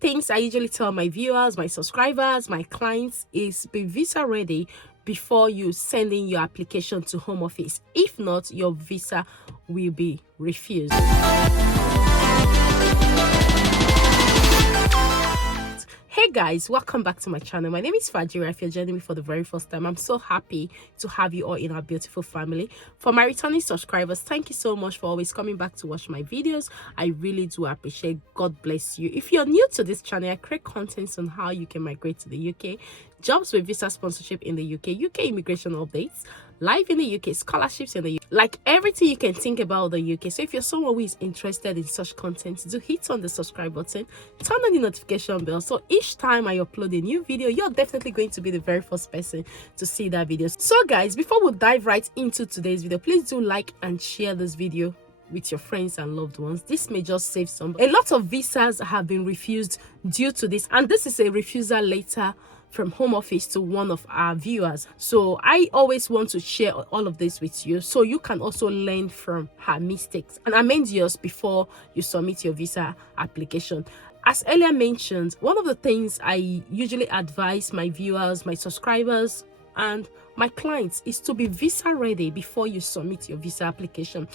things I usually tell my viewers, my subscribers, my clients is be visa ready before you send in your application to Home Office. If not, your visa will be refused. Hey guys, welcome back to my channel. My name is Fajira. If you're joining me for the very first time, I'm so happy to have you all in our beautiful family. For my returning subscribers, thank you so much for always coming back to watch my videos. I really do appreciate. God bless you. If you're new to this channel, I create content on how you can migrate to the UK, jobs with visa sponsorship in the UK immigration updates, life in the UK, scholarships in the UK, like everything you can think about the UK. So if you're someone who is interested in such content, do hit on the subscribe button, turn on the notification bell, so each time I upload a new video, you're definitely going to be the very first person to see that video. So guys, before we dive right into today's video, please do like and share this video with your friends and loved ones. This may just save some. A lot of visas have been refused due to this, and this is a refusal letter from Home Office to one of our viewers. So I always want to share all of this with you so you can also learn from her mistakes and amend yours before you submit your visa application. As earlier mentioned, one of the things I usually advise my viewers, my subscribers, and my clients is to be visa ready before you submit your visa application.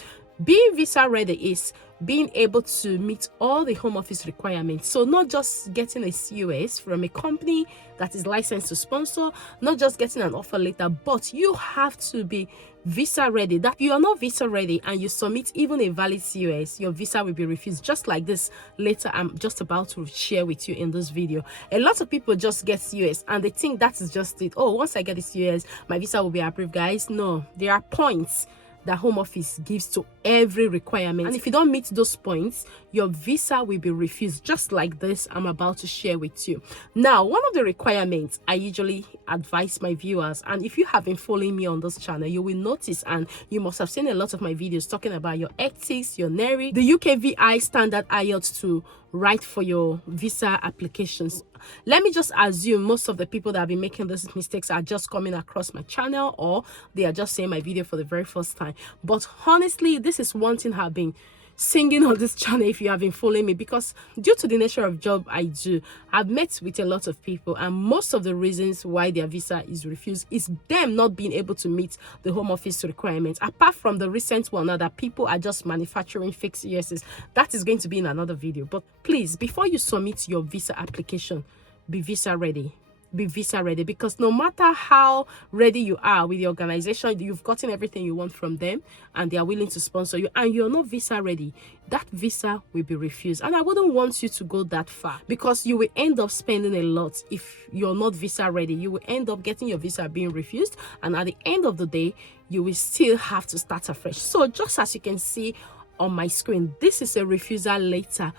Being visa ready is being able to meet all the Home Office requirements. So not just getting a COS from a company that is licensed to sponsor, not just getting an offer letter, but you have to be visa ready. That if you are not visa ready and you submit even a valid COS, your visa will be refused, just like this letter I'm just about to share with you in this video. A lot of people just get COS and they think that is just it. Oh, once I get the COS, my visa will be approved. Guys, no, there are points that Home Office gives to every requirement, and if you don't meet those points, your visa will be refused, just like this I'm about to share with you. Now, one of the requirements I usually advise my viewers, and if you have been following me on this channel, you will notice, and you must have seen a lot of my videos talking about your ethics, your NERI, the UKVI standard IELTS to write for your visa applications. Let me just assume most of the people that have been making these mistakes are just coming across my channel, or they are just seeing my video for the very first time. But honestly, this is one thing I've been singing on this channel if you have been following me, because due to the nature of job I do, I've met with a lot of people, and most of the reasons why their visa is refused is them not being able to meet the Home Office requirements. Apart from the recent one now that people are just manufacturing fake CSs, that is going to be in another video. But please, before you submit your visa application, be visa ready. Be visa ready, because no matter how ready you are with the organization, you've gotten everything you want from them and they are willing to sponsor you, and you're not visa ready, that visa will be refused. And I wouldn't want you to go that far, because you will end up spending a lot. If you're not visa ready, you will end up getting your visa being refused, and at the end of the day, you will still have to start afresh. So just as you can see on my screen, this is a refusal letter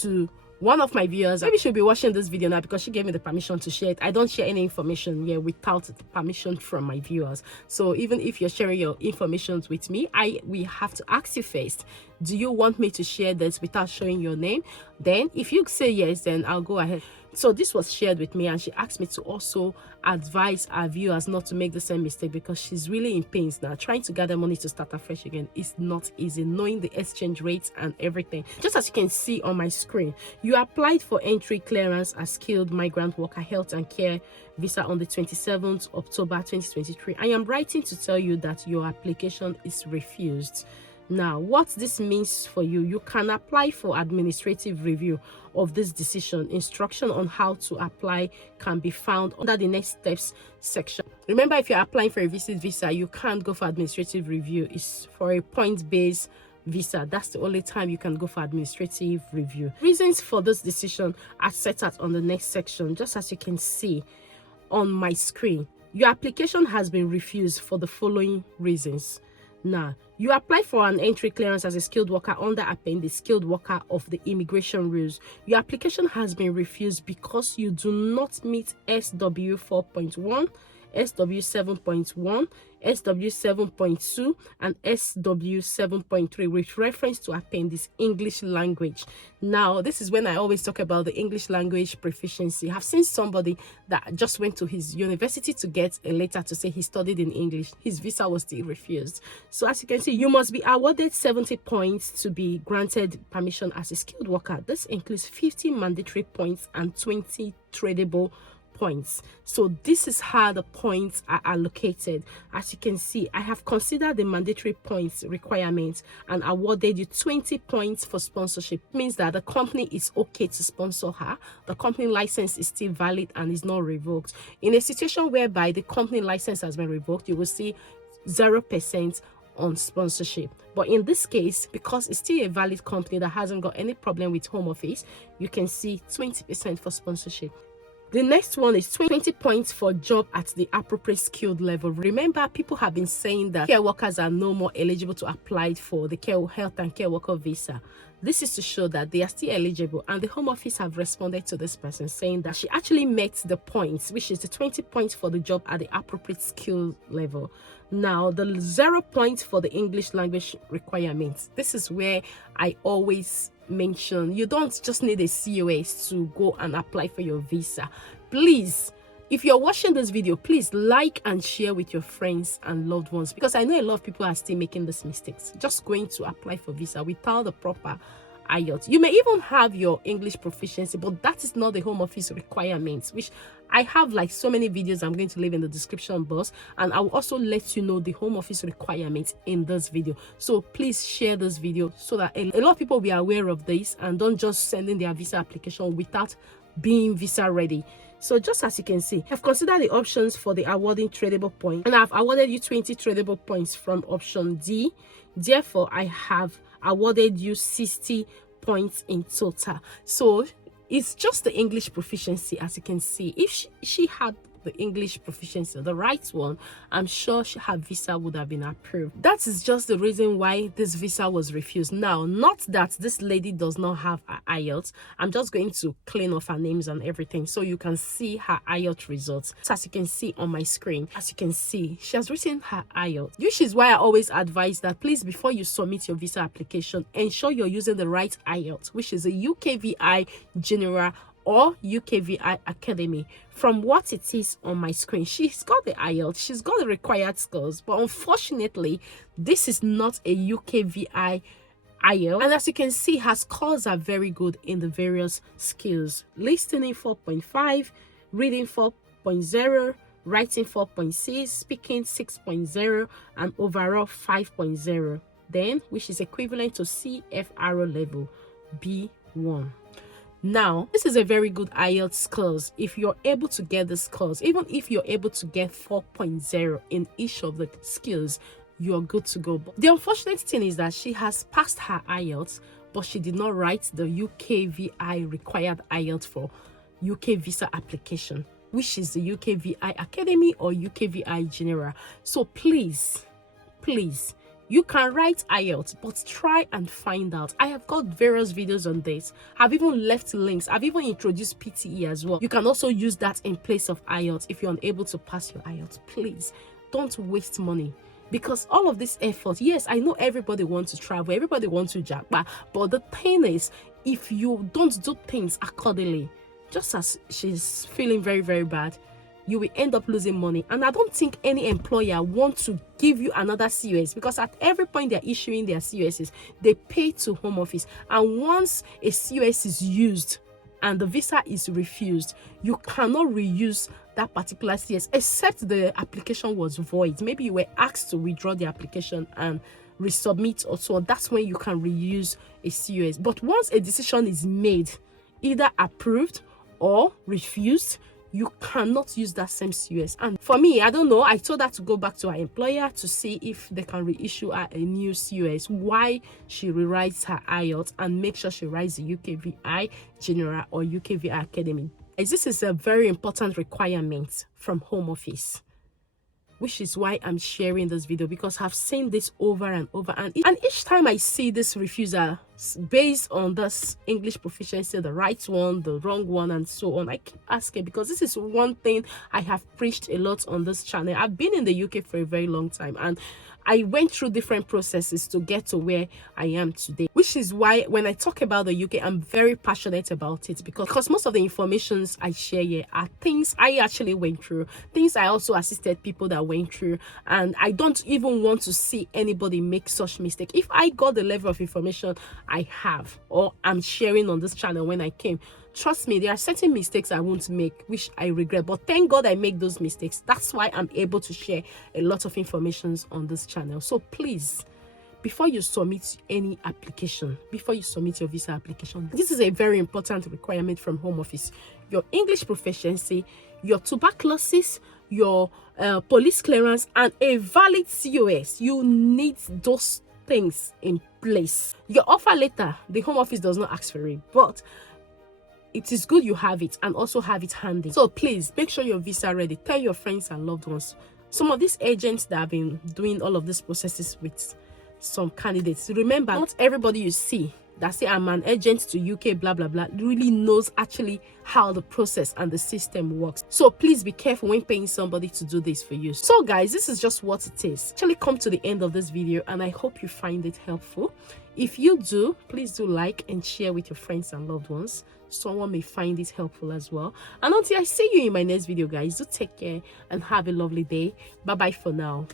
to one of my viewers. Maybe she'll be watching this video now because she gave me the permission to share it. I don't share any information here without permission from my viewers. So even if you're sharing your information with me, we have to ask you first, do you want me to share this without showing your name? Then if you say yes, then I'll go ahead. So this was shared with me, and she asked me to also advise our viewers not to make the same mistake, because she's really in pains now. Trying to gather money to start afresh again is not easy, knowing the exchange rates and everything. Just as you can see on my screen, you applied for entry clearance as skilled migrant worker health and care visa on the 27th October 2023. I am writing to tell you that your application is refused. Now, what this means for you, you can apply for administrative review of this decision. Instruction on how to apply can be found under the next steps section. Remember, if you're applying for a visit visa, you can't go for administrative review. It's for a point-based visa. That's the only time you can go for administrative review. Reasons for this decision are set out on the next section, just as you can see on my screen. Your application has been refused for the following reasons. Now, you apply for an entry clearance as a skilled worker under Appendix Skilled Worker of the Immigration Rules. Your application has been refused because you do not meet SW 4.1, SW 7.1, SW 7.2, and SW 7.3 with reference to appendix English language. Now, this is when I always talk about the English language proficiency. I've seen somebody that just went to his university to get a letter to say he studied in English. His visa was still refused. So as you can see, you must be awarded 70 points to be granted permission as a skilled worker. This includes 50 mandatory points and 20 tradable points. So this is how the points are allocated. As you can see, I have considered the mandatory points requirements and awarded you 20 points for sponsorship. It means that the company is okay to sponsor her. The company license is still valid and is not revoked. In a situation whereby the company license has been revoked, you will see 0% on sponsorship. But in this case, because it's still a valid company that hasn't got any problem with home office, you can see 20% for sponsorship. The next one is 20 points for job at the appropriate skilled level. Remember, people have been saying that care workers are no more eligible to apply for the health and care worker visa. This is to show that they are still eligible, and the Home Office have responded to this person saying that she actually met the points, which is the 20 points for the job at the appropriate skill level. Now, the 0 points for the English language requirements. This is where I always mention you don't just need a COS to go and apply for your visa. Please, if you're watching this video, please like and share with your friends and loved ones, because I know a lot of people are still making these mistakes, just going to apply for visa without the proper IELTS. You may even have your English proficiency, but that is not the Home Office requirements, which I have like so many videos I'm going to leave in the description box, and I will also let you know the Home Office requirements in this video. So please share this video so that a lot of people will be aware of this and don't just send in their visa application without being visa ready. So just as you can see, I've considered the options for the awarding tradable points, and I've awarded you 20 tradable points from option D. Therefore, I have awarded you 60 points in total. So it's just the English proficiency. As you can see, if she had the English proficiency, the right one, I'm sure her visa would have been approved. That is just the reason why this visa was refused. Now, not that this lady does not have her IELTS. I'm just going to clean off her names and everything so you can see her IELTS results. So as you can see on my screen, as you can see, she has written her IELTS, which is why I always advise that please, before you submit your visa application, ensure you're using the right IELTS, which is a UKVI General or UKVI Academy. From what it is on my screen, she's got the IELTS, she's got the required scores, but unfortunately, this is not a UKVI IELTS. And as you can see, her scores are very good in the various skills. Listening 4.5, reading 4.0, writing 4.6, speaking 6.0, and overall 5.0. Then, which is equivalent to CFRO level B1. Now, this is a very good IELTS scores. If you're able to get the scores, even if you're able to get 4.0 in each of the skills, you're good to go. But the unfortunate thing is that she has passed her IELTS, but she did not write the UKVI required IELTS for UK visa application, which is the UKVI Academy or UKVI General. So please, you can write IELTS, but try and find out. I have got various videos on this. I've even left links. I've even introduced PTE as well. You can also use that in place of IELTS if you're unable to pass your IELTS. Please, don't waste money. Because all of this effort, yes, I know everybody wants to travel, everybody wants to jackpot, but the thing is, if you don't do things accordingly, just as she's feeling very, very bad, you will end up losing money. And I don't think any employer wants to give you another COS, because at every point they're issuing their COSs, they pay to Home Office. And once a COS is used and the visa is refused, you cannot reuse that particular CS except the application was void. Maybe you were asked to withdraw the application and resubmit, or so that's when you can reuse a COS. But once a decision is made, either approved or refused, you cannot use that same COS. And for me, I don't know, I told her to go back to her employer to see if they can reissue her a new COS while she rewrites her IELTS and make sure she writes the UKVI General or UKVI Academy. This is a very important requirement from Home Office, which is why I'm sharing this video, because I've seen this over and over, and each time I see this refusal, based on this English proficiency, the right one, the wrong one, and so on. I keep asking because this is one thing I have preached a lot on this channel. I've been in the UK for a very long time, and I went through different processes to get to where I am today, which is why when I talk about the UK, I'm very passionate about it, because most of the informations I share here are things I actually went through, things I also assisted people that went through, and I don't even want to see anybody make such mistake. If I got the level of information I have or I'm sharing on this channel when I came, trust me, there are certain mistakes I won't make, which I regret, but thank God I make those mistakes. That's why I'm able to share a lot of information on this channel. So please, before you submit any application, before you submit your visa application, this is a very important requirement from Home Office: your English proficiency, your tuberculosis, your police clearance, and a valid COS. You need those things in place. Your offer letter, the Home Office does not ask for it, but it is good you have it, and also have it handy. So please make sure your visa ready. Tell your friends and loved ones. Some of these agents that have been doing all of these processes with some candidates, remember, not everybody you see that say I'm an agent to UK blah blah blah really knows actually how the process and the system works. So please be careful when paying somebody to do this for you. So guys, this is just what it is. Actually come to the end of this video, and I hope you find it helpful. If you do, please do like and share with your friends and loved ones. Someone may find it helpful as well. And until I see you in my next video, guys, do take care and have a lovely day. Bye bye for now.